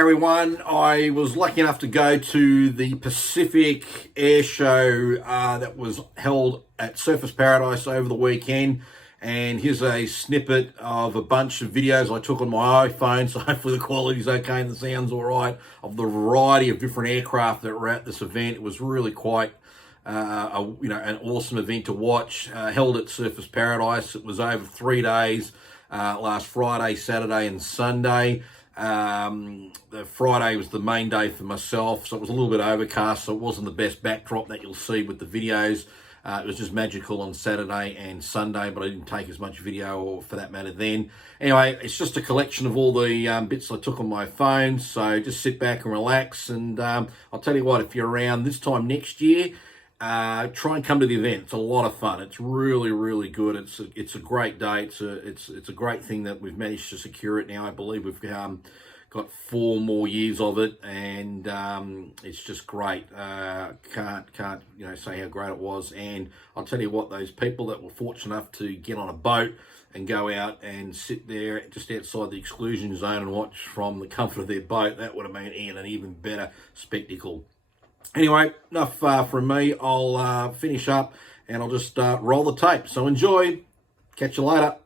everyone. I was lucky enough to go to the Pacific Airshow that was held at Surfers Paradise over the weekend. And here's a snippet of a bunch of videos I took on my iPhone, so hopefully the quality's okay and the sound's all right, of the variety of different aircraft that were at this event. It was really quite an awesome event to watch, held at Surfers Paradise. It was over 3 days, last Friday, Saturday and Sunday. The Friday was the main day for myself, so it was a little bit overcast, so it wasn't the best backdrop that you'll see with the videos. It was just magical on Saturday and Sunday, but I didn't take as much video, or for that matter then. Anyway, it's just a collection of all the bits I took on my phone, so just sit back and relax. And I'll tell you what, if you're around this time next year, try and come to the event. It's a lot of fun. It's really, really good. It's a great day. It's a great thing that we've managed to secure it now. I believe we've got 4 more years of it, and it's just great. Can't say how great it was. And I'll tell you what, those people that were fortunate enough to get on a boat and go out and sit there just outside the exclusion zone and watch from the comfort of their boat, that would have been an even better spectacle. Anyway, enough from me. I'll finish up and I'll just roll the tape. So enjoy. Catch you later.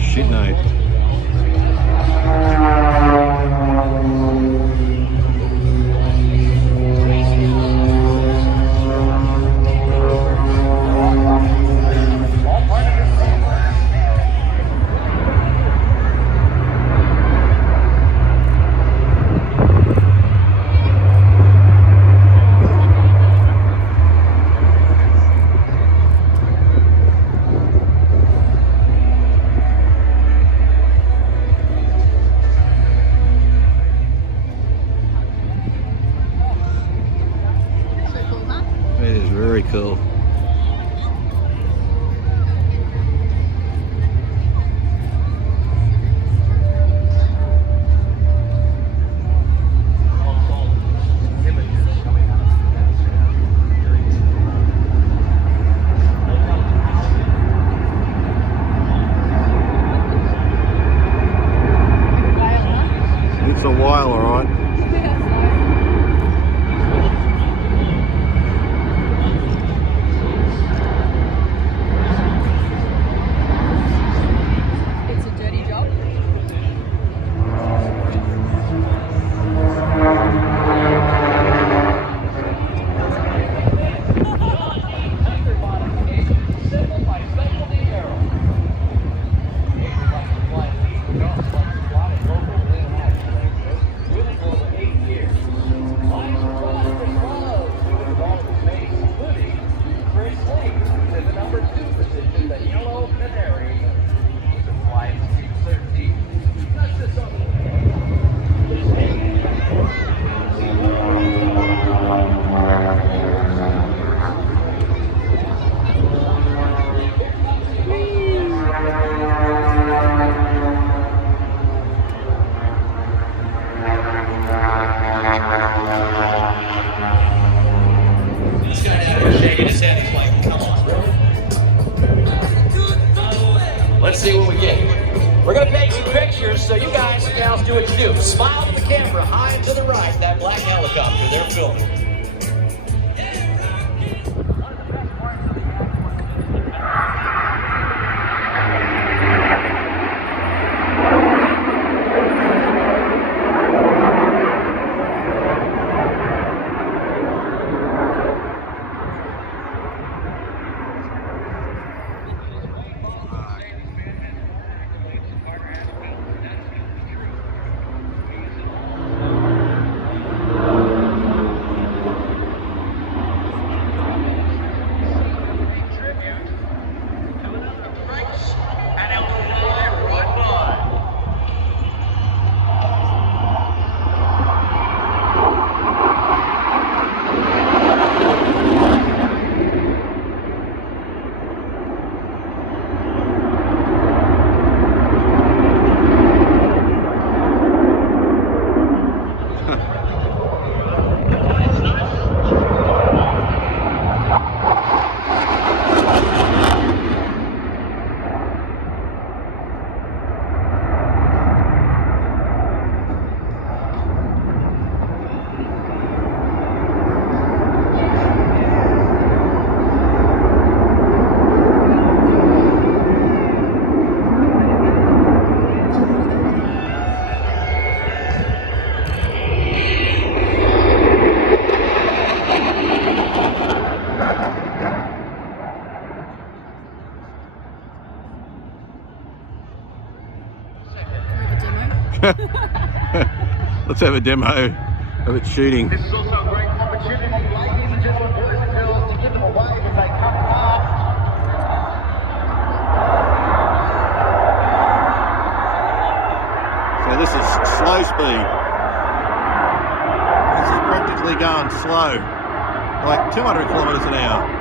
Shit, no. It is very cool. It's a while, all right. and gals do what you do. Smile to the camera, high and to the right. That black helicopter, they're filming. Let's have a demo of it shooting. This is also a great opportunity, ladies and gentlemen, boys and girls, to give them a wave as they come past. So this is slow speed. This is practically going slow, like 200 kilometers an hour.